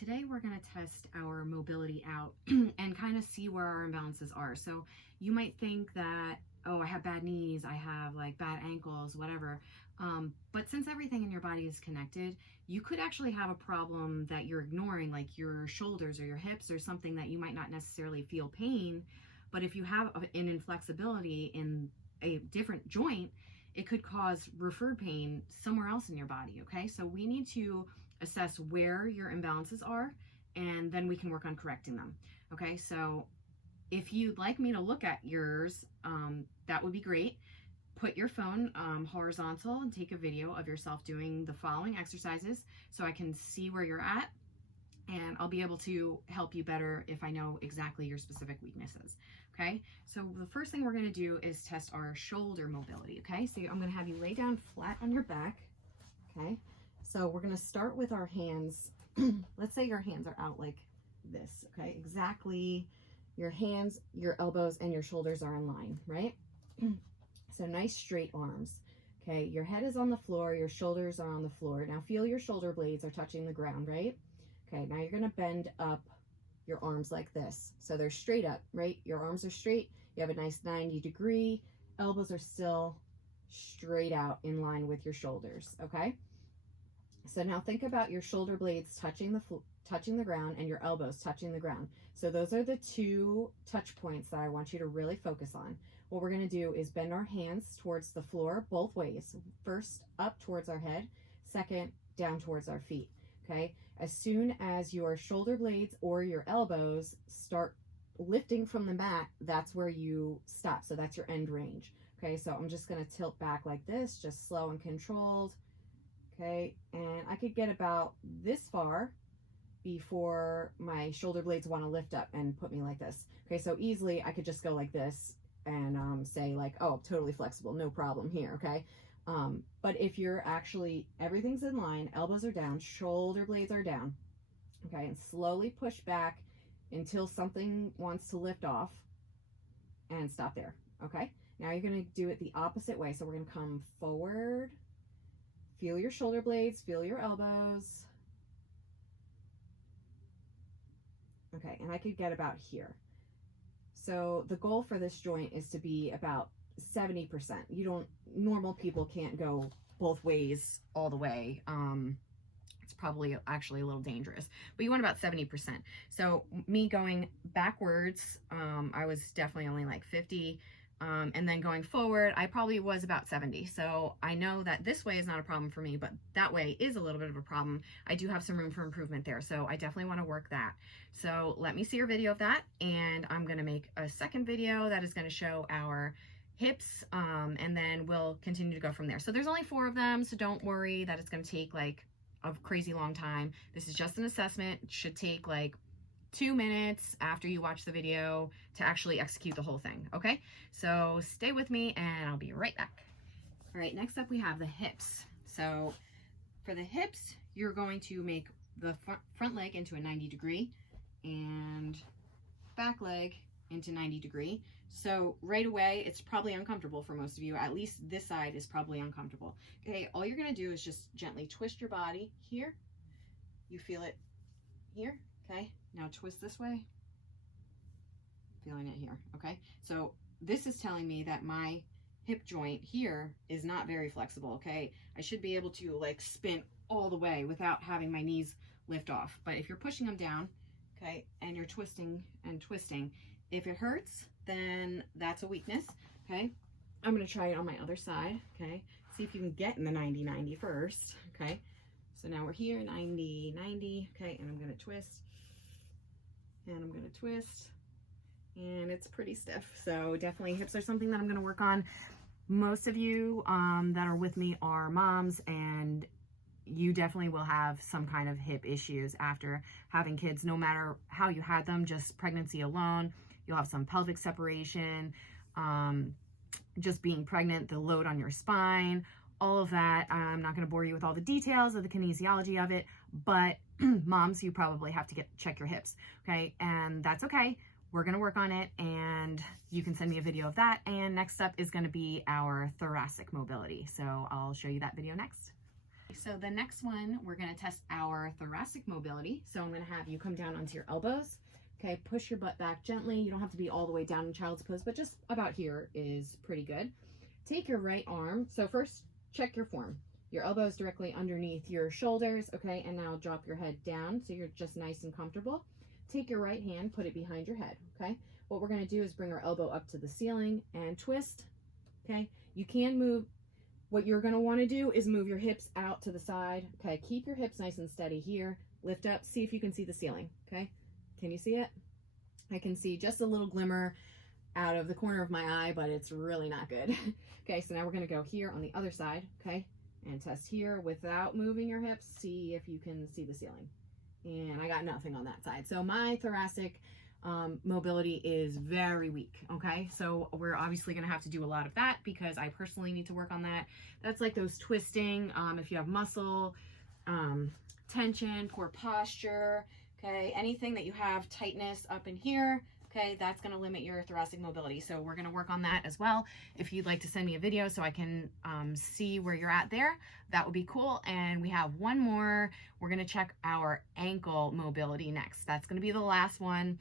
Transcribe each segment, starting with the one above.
today we're going to test our mobility out and kind of see where our imbalances are. So you might think that, oh, I have bad knees, I have like bad ankles, whatever. But since everything in your body is connected, you could actually have a problem that you're ignoring, like your shoulders or your hips or something that you might not necessarily feel pain. But if you have an inflexibility in a different joint, it could cause referred pain somewhere else in your body, okay? So we need to assess where your imbalances are, and then we can work on correcting them, okay? So if you'd like me to look at yours, that would be great. Put your phone horizontal and take a video of yourself doing the following exercises so I can see where you're at, and I'll be able to help you better if I know exactly your specific weaknesses, okay? So the first thing we're gonna do is test our shoulder mobility, okay? So I'm gonna have you lay down flat on your back, okay? So we're gonna start with our hands. Let's say your hands are out like this, okay? Exactly, your hands, your elbows, and your shoulders are in line, right? So nice straight arms, okay? Your head is on the floor, your shoulders are on the floor. Now feel your shoulder blades are touching the ground, right? Okay, now you're gonna bend up your arms like this. So they're straight up, right? Your arms are straight. You have a nice 90-degree. Elbows are still straight out in line with your shoulders, okay? So now think about your shoulder blades touching the ground and your elbows touching the ground. So those are the two touch points that I want you to really focus on. What we're gonna do is bend our hands towards the floor both ways. First, up towards our head. Second, down towards our feet. Okay, as soon as your shoulder blades or your elbows start lifting from the mat, that's where you stop. So that's your end range. Okay, so I'm just going to tilt back like this, just slow and controlled. Okay, and I could get about this far before my shoulder blades want to lift up and put me like this. Okay, so easily I could just go like this and say like, oh, totally flexible, no problem here. Okay. But if you're actually, everything's in line, elbows are down, shoulder blades are down, okay, and slowly push back until something wants to lift off and stop there, okay? Now you're gonna do it the opposite way. So we're gonna come forward, feel your shoulder blades, feel your elbows. Okay, and I could get about here. So the goal for this joint is to be about 70%. Normal people can't go both ways all the way. It's probably actually a little dangerous, but you want about 70%. So me going backwards, I was definitely only like 50. And then going forward, I probably was about 70. So I know that this way is not a problem for me, but that way is a little bit of a problem. I do have some room for improvement there. So I definitely want to work that. So let me see your video of that. And I'm going to make a second video that is going to show our hips, and then we'll continue to go from there. So there's only 4 of them, so don't worry that it's going to take like a crazy long time. This is just an assessment. It should take like 2 minutes after you watch the video to actually execute the whole thing, okay? So stay with me and I'll be right back. All right, next up we have the hips. So for the hips, you're going to make the front leg into a 90-degree and back leg into 90-degree. So right away, it's probably uncomfortable for most of you. At least this side is probably uncomfortable. Okay, all you're gonna do is just gently twist your body here. You feel it here, okay? Now twist this way. Feeling it here, okay? So this is telling me that my hip joint here is not very flexible, okay? I should be able to like spin all the way without having my knees lift off. But if you're pushing them down, okay, and you're twisting and twisting, if it hurts, then that's a weakness, okay? I'm gonna try it on my other side, okay? See if you can get in the 90-90 first, okay? So now we're here, 90-90, okay? And I'm gonna twist, and I'm gonna twist, and it's pretty stiff. So definitely hips are something that I'm gonna work on. Most of you that are with me are moms, and you definitely will have some kind of hip issues after having kids, no matter how you had them, just pregnancy alone. You'll have some pelvic separation, just being pregnant, the load on your spine, all of that. I'm not going to bore you with all the details of the kinesiology of it, but moms, you probably have to check your hips, okay? And that's okay. We're going to work on it, and you can send me a video of that. And next up is going to be our thoracic mobility. So I'll show you that video next. So the next one, we're going to test our thoracic mobility. So I'm going to have you come down onto your elbows. Okay, push your butt back gently. You don't have to be all the way down in child's pose, but just about here is pretty good. Take your right arm. So first, check your form. Your elbows directly underneath your shoulders, okay? And now drop your head down so you're just nice and comfortable. Take your right hand, put it behind your head, okay? What we're going to do is bring our elbow up to the ceiling and twist, okay? You can move. What you're going to want to do is move your hips out to the side, okay? Keep your hips nice and steady here. Lift up. See if you can see the ceiling, okay? Can you see it? I can see just a little glimmer out of the corner of my eye, but it's really not good. Okay, so now we're going to go here on the other side, okay? And test here without moving your hips. See if you can see the ceiling. And I got nothing on that side. So my thoracic mobility is very weak, okay? So we're obviously going to have to do a lot of that because I personally need to work on that. That's like those twisting, if you have muscle tension, poor posture, okay, anything that you have tightness up in here, okay, that's going to limit your thoracic mobility. So we're going to work on that as well. If you'd like to send me a video so I can see where you're at there, that would be cool. And we have one more. We're going to check our ankle mobility next. That's going to be the last one.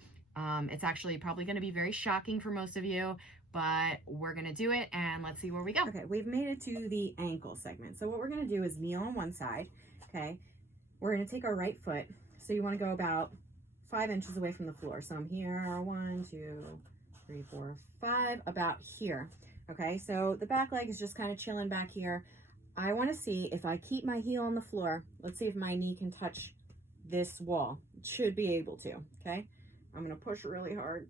It's actually probably going to be very shocking for most of you, but we're going to do it and let's see where we go. Okay, we've made it to the ankle segment. So what we're going to do is kneel on one side, okay? We're going to take our right foot. So you want to go about 5 inches away from the floor. So I'm here, 1, 2, 3, 4, 5, about here. Okay, so the back leg is just kind of chilling back here. I want to see if I keep my heel on the floor. Let's see if my knee can touch this wall. It should be able to, okay? I'm going to push really hard.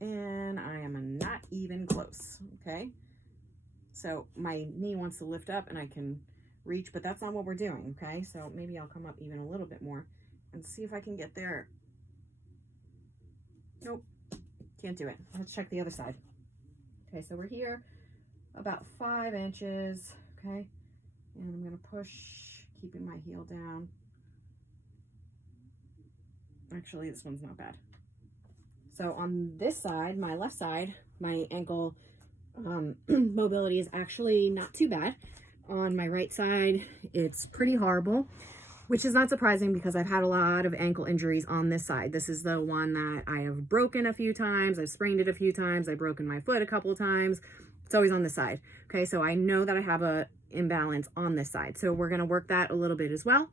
And I am not even close, okay? So my knee wants to lift up and I can reach, but that's not what we're doing, okay? So maybe I'll come up even a little bit more and see if I can get there. Nope, can't do it. Let's check the other side. Okay, so we're here about 5 inches, okay? And I'm gonna push, keeping my heel down. Actually, this one's not bad. So on this side, my left side, my ankle mobility is actually not too bad. On my right side, it's pretty horrible, which is not surprising because I've had a lot of ankle injuries on this side. This is the one that I have broken a few times. I've sprained it a few times. I've broken my foot a couple of times. It's always on this side. Okay, so I know that I have a imbalance on this side. So we're gonna work that a little bit as well.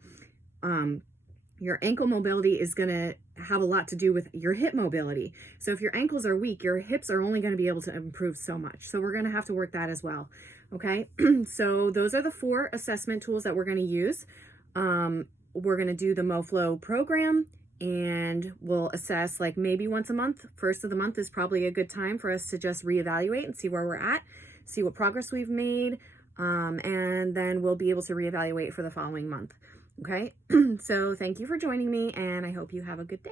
Your ankle mobility is gonna have a lot to do with your hip mobility. So if your ankles are weak, your hips are only gonna be able to improve so much. So we're gonna have to work that as well. Okay, so those are the 4 assessment tools that we're going to use. We're going to do the MoFLO program and we'll assess like maybe once a month. First of the month is probably a good time for us to just reevaluate and see where we're at, see what progress we've made, and then we'll be able to reevaluate for the following month. Okay, so thank you for joining me and I hope you have a good day.